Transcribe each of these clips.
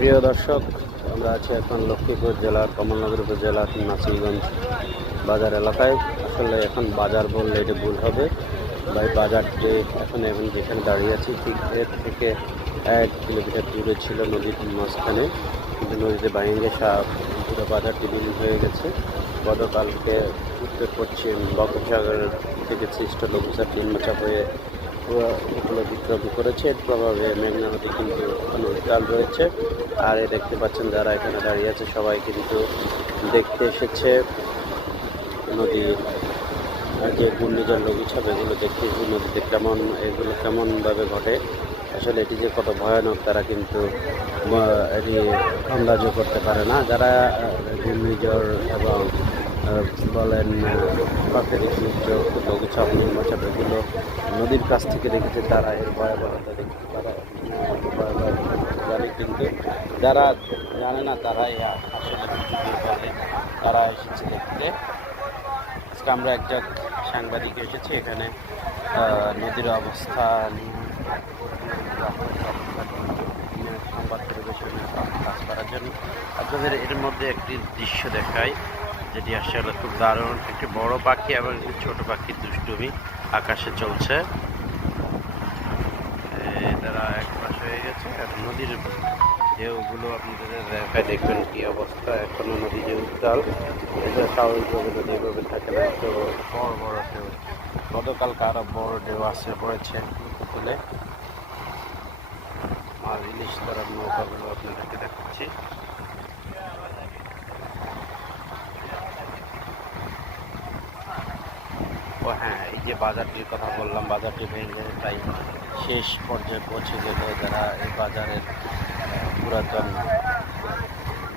প্রিয় দর্শক, আমরা আছি এখন লক্ষ্মীপুর জেলার কমলনগর উপজেলার নাসিরগঞ্জ বাজার এলাকায়। আসলে এখন বাজার বললে এটা ভুল হবে। ভাই বাজারটি এখন যেখানে দাঁড়িয়ে আছি ঠিক এর থেকে 1 কিলোমিটার দূরে ছিল নদীর মাঝখানে, কিন্তু নদীতে ভেঙে পুরো বাজারটি বিলীন হয়ে গেছে। গতকালকে উত্তর পশ্চিম বঙ্গোপসাগর থেকে সৃষ্ট লঘুচাপ নিম্নচাপ হয়ে উপকূল অতিক্রম করেছে। এর প্রভাবে মেঘনা নদী কিন্তু উত্তাল রয়েছে। আর দেখতে পাচ্ছেন যারা এখানে দাঁড়িয়ে আছে সবাই কিন্তু দেখতে এসেছে নদীর যে ঘূর্ণিঝড় লঘুচাপ, এগুলো দেখতে নদীতে এগুলো কেমনভাবে ঘটে। আসলে এটি যে কত ভয়ানক তারা কিন্তু এটি আন্দাজও করতে পারে না। যারা ঘূর্ণিঝড় এবং বলেন প্রাকৃতিক লঘুচাপ নিম্নচাপ এগুলো নদীর কাছ থেকে দেখেছে, তারা এর ভয়াবহতা দেখতে পারে জানে। কিন্তু যারা জানে না তারাই আসলে বলে তারা এসেছে দেখতে। আজকে আমরা একজন সাংবাদিক এসেছি এখানে নদীর অবস্থা সংবাদ পরিবেশনের কাজ করার জন্য। আপনাদের এর মধ্যে একটি দৃশ্য দেখায় যেটি আসলে খুব দারুণ। একটি বড় পাখি এবং একটি ছোট পাখির দুষ্টুমি আকাশে চলছে। তারা এক পাশ হয়ে গেছে। আর নদীর ঢেউগুলো আপনাদের দেখায়, দেখবেন কি অবস্থা। এখনো নদী যে উত্তাল, এটা স্বাভাবিকভাবে নদী এভাবে থাকে না। তো বড় বড় ঢেউ, গতকালকে আরো বড় ঢেউ আসে পড়েছে উপকূলে। আর ইলিশ ধরার নৌকাগুলো আপনাদেরকে দেখাচ্ছি। ও হ্যাঁ, এই যে বাজারটির কথা বললাম, বাজারটি ভেঙে তাই শেষ পর্যায়ে পৌঁছে গেল। যারা এই বাজারের পুরাতন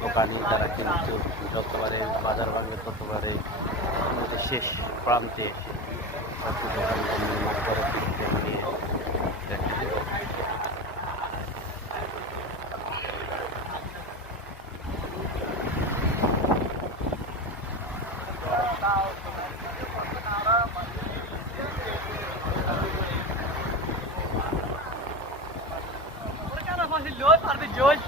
দোকানি তারা কিন্তু যতবারে বাজার ভাঙে ততবারে শেষ প্রান্তে দোকানগুলো নির্মাণ করে বিক্রি নিয়ে দেখা যায়। Load,